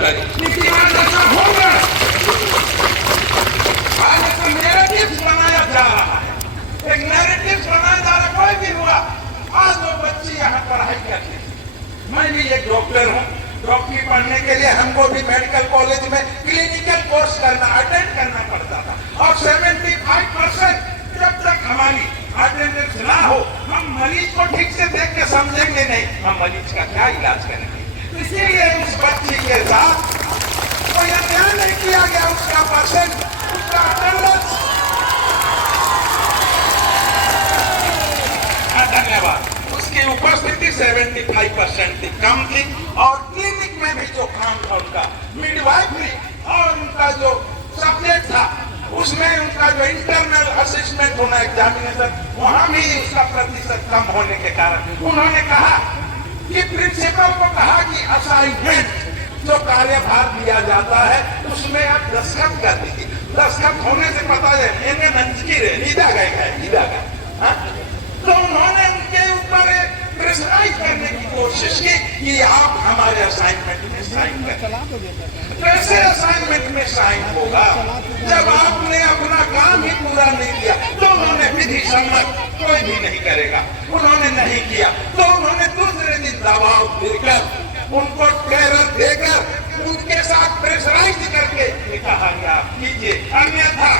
नीति आज ऐसा होगा, आज ऐसा नैरेटिव्स बनाया जा रहा है, एक नैरेटिव्स बनाया जा रहा है। कोई भी हुआ, आज वो बच्ची यहाँ पढ़ाई करती थी। मैं भी एक डॉक्टर हूँ, डॉक्टरी पढ़ने के लिए हमको भी मेडिकल कॉलेज में क्लिनिकल कोर्स अटेंड करना पड़ता था, और 75% जब तक हमारी अटेंडेंस ना हो, हम मरीज को ठीक से देख के समझेंगे नहीं, हम मरीज का क्या इलाज करेंगे। तो इसीलिए उस बच्ची के साथ कोई अन्याय नहीं किया गया, उसका परसेंट, उसका अटेंडेंस। धन्यवाद। उसकी उपस्थिति 75% थी, कम थी, और क्लिनिक में भी जो काम था उनका मिडवाइफरी और उनका जो सब्जेक्ट था उसमें उनका जो इंटरनल असेसमेंट होना एग्जामिनेशन, वहां भी उसका प्रतिशत कम होने के कारण उन्होंने कहा कि प्रिंसिपल को कहा कि असाइनमेंट जो कार्यभार दिया जाता है उसमें आप दस्तखत कर दीजिए। दस्तखत होने से पता है नीदा गए। तो उन्होंने उनके ऊपर प्रेशराइज करने की कोशिश की कि आप हमारे असाइनमेंट में साइन करें। कैसे असाइनमेंट में साइन होगा जब आपने अपना काम ही पूरा नहीं किया? तो उन्होंने विधि सम्मत कोई भी नहीं करेगा, उन्होंने नहीं किया। तो उन्होंने दूसरे दिन दबाव देकर, उनको प्रेरणा देकर, उनके साथ प्रेशराइज करके कहा कि आप कीजिए, अन्यथा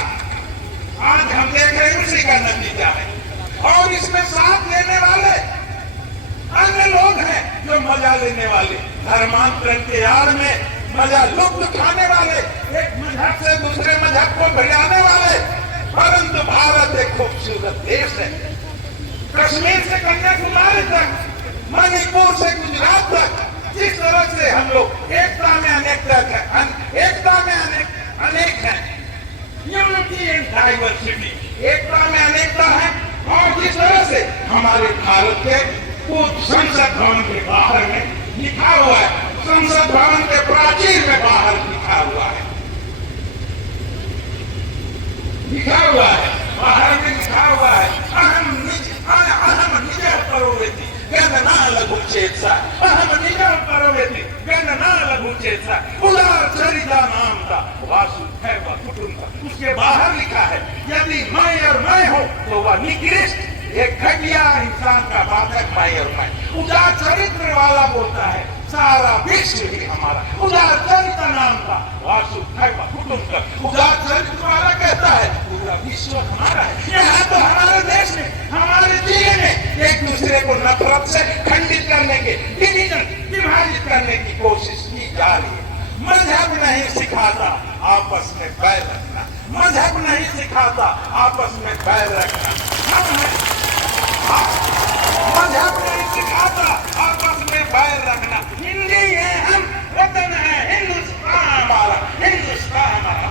आज हम देख रहे हैं उसी का नतीजा है। और इसमें साथ लेने वाले अन्य लोग हैं जो मजा लेने वाले, धर्मांतरण के आड़ में मजा लुप्त उठाने वाले, एक मजहब से दूसरे मजहब को भिड़ाने वाले। परंतु भारत एक खूबसूरत देश है, कश्मीर से कन्याकुमारी तक, मणिपुर से गुजरात तक, जिस तरह से हम लोग एकता में अनेकता है, एकता में अनेक है, यूनिटी एंड डाइवर्सिटी, एकता में अनेकता है। और जिस तरह से हमारे भारत के संसद भवन के बाहर में लिखा हुआ है, संसद भवन के प्राचीर में बाहर लिखा हुआ है, बाहर में लिखा हुआ है, अहम निज परोवेति गणना लघु चेतसा, अहम निज परोवेति गणना लघु चेतसा, उदार चरिता नाम का वासुदेव कुटुंब। उसके बाहर लिखा है यदि मैं और मैं हो तो वह निकृष्ट, एक घटिया इंसान का बाधक मैं और मैं। उदार चरित्र वाला बोलता है सारा विश्व भी हमारा, उदार चरित्र नाम का वासुदेव कुटुंब। उदार चरित्र वाला कहता है पूरा विश्व हमारा है। यहाँ तो हमारे देश में, हमारे जिले में एक दूसरे को नफरत से खंडित करने के, विभाजित करने की कोशिश की जा रही है। मजहब नहीं सिखाता आपस में बैर रखना, मजहब नहीं सिखाता आपस में बैर रखना, मजहब नहीं सिखाता आपस में बैर रखना। हिंदी है हम, वतन है हिंदुस्तान हमारा, हिंदुस्तान हमारा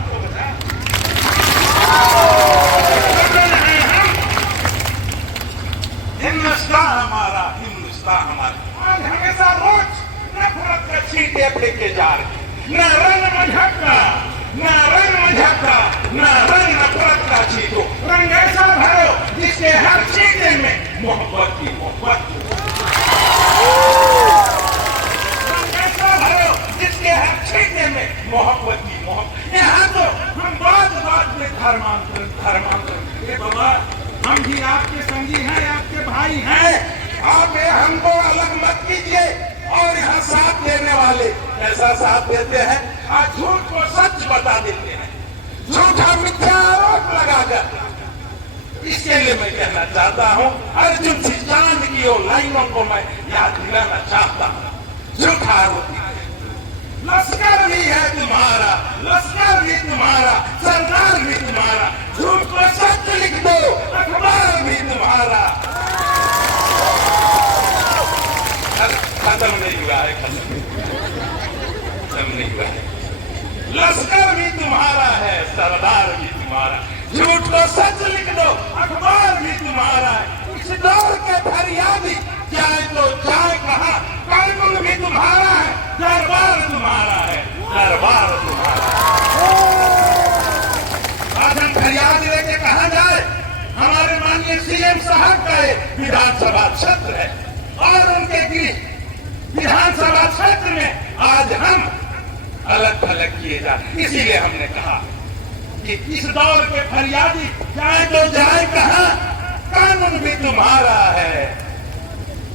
वतन है हम, हिंदुस्तान हमारा, हिंदुस्तान हमारा। आज हमेशा रोज नफरत का छींटे फेंके जा रहे, न रंग मजहब का, न रंग मजहब का, न रंग नफरत का छींटो। रंग ऐसा भरो जिसके हर छींटे में मोहब्बत की मोहब्बत, रंग ऐसा भरो जिसके हर छींटे में मोहब्बत की मोहब्बत। यहाँ तो हम बात में धर्मांतरण। ये बाबा, हम भी आपके संगी हैं, आपके भाई हैं, आप हमको अलग मत कीजिए। और यहाँ साथ देने वाले ऐसा साथ देते हैं, आज झूठ को सच बता देते हैं, झूठा मिथ्या आरोप लगाकर। इसके लिए मैं कहना चाहता हूँ, अर्जुन सी चांद की ओर लाइनों को मैं याद दिलाना चाहता हूँ। झूठा आरोप, लश्कर भी है तुम्हारा, लश्कर भी तुम्हारा, सरदार भी तुम्हारा, झूठ को सच लिख दो, अखबार भी तुम्हारा। खत्म नहीं हुआ है, खत्म नहीं हुआ है। लश्कर भी तुम्हारा है, सरदार भी तुम्हारा, झूठ को सच लिख दो, अखबार भी तुम्हारा है। इस दौर के फरियादी चाहे तो चाहे कहा, कानून भी तुम्हारा है, दरबार तुम्हारा है, दरबार तुम्हारा। आज हम फरियाद लेके कहा जाए, हमारे माननीय सीएम साहब का विधानसभा क्षेत्र है और उनके गृह विधानसभा क्षेत्र में आज हम अलग किए जाए। इसीलिए हमने कहा कि इस दौर के फरियादी जाए तो जाए कहां, कानून भी तुम्हारा है,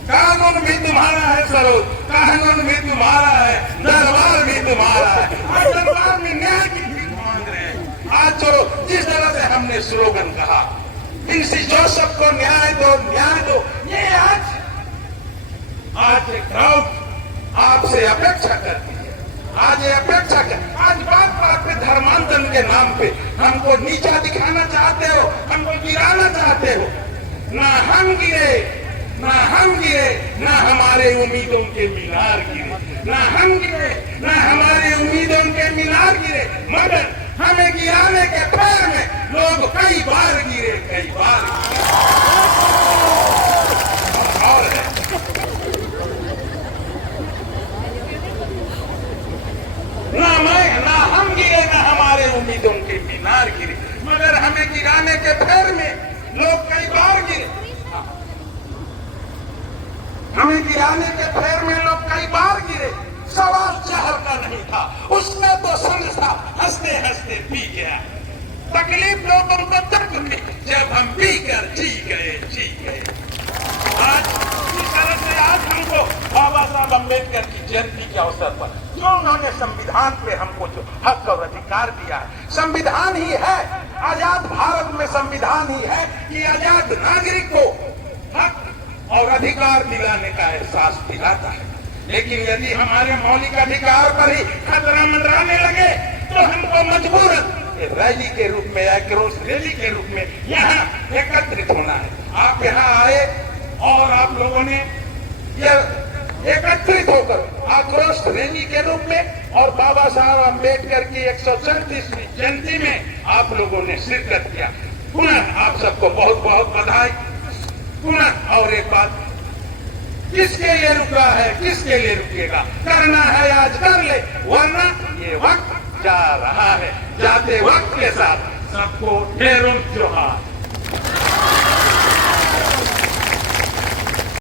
कानून भी तुम्हारा है सरोज, कानून भी तुम्हारा है, दरबार भी तुम्हारा है। और दरबार में न्याय की भीख मांग रहे हैं। आज जो जिस तरह से हमने स्लोगन कहा, प्रिंसी जोसेफ को न्याय दो, न्याय दो, ये आज एक क्राउड आपसे अपेक्षा करती है। आज ये अपेक्षा कर, आज बात बात पे धर्मांतरण के नाम पे हमको नीचा दिखाना चाहते हो, हमको गिराना चाहते हो। ना हम गिरे, ना हम गिरे, ना हमारे उम्मीदों के मीनार गिरे, ना हम गिरे, ना हमारे उम्मीदों के मीनार गिरे, मगर हमें गिराने के पैर में लोग कई बार गिरे, कई बार और है। ना हम गिरे, ना हमारे उम्मीदों के मीनार गिरे, मगर हमें गिराने के पैर में लोग कई बार गिरे। हमें गिराने के पैर में लोग कई बार गिरे। सवाल जहर का नहीं था, उसमें तो संग था, हंसते हंसते पी गया। तकलीफ लोगों को तक हुई जब हम पी कर जी गए, जी गए। आज इस तरह से आज हमको बाबा साहब अम्बेडकर की जयंती के अवसर पर जो उन्होंने संविधान पे हमको जो हक और अधिकार दिया है, संविधान ही है, आजाद भारत में संविधान ही है कि आजाद नागरिक को हक और अधिकार दिलाने का एहसास दिलाता है। लेकिन यदि हमारे मौलिक अधिकार पर ही खतरा मंडराने लगे तो हमको मजबूरन रैली के रूप में, आक्रोश रैली के रूप में यहाँ एकत्रित होना है। आप यहाँ आए और आप लोगों ने एकत्रित होकर आक्रोश रैली के रूप में और बाबा साहब अम्बेडकर की 137वीं जयंती में आप लोगों ने शिरकत किया। पुनः आप सबको बहुत बहुत बधाई। पुनः और एक बात, किसके लिए रुका है, किसके लिए रुकेगा, करना है आज कर ले, वरना ये वक्त जा रहा है। जाते वक्त के साथ सबको ढेरों जोहार।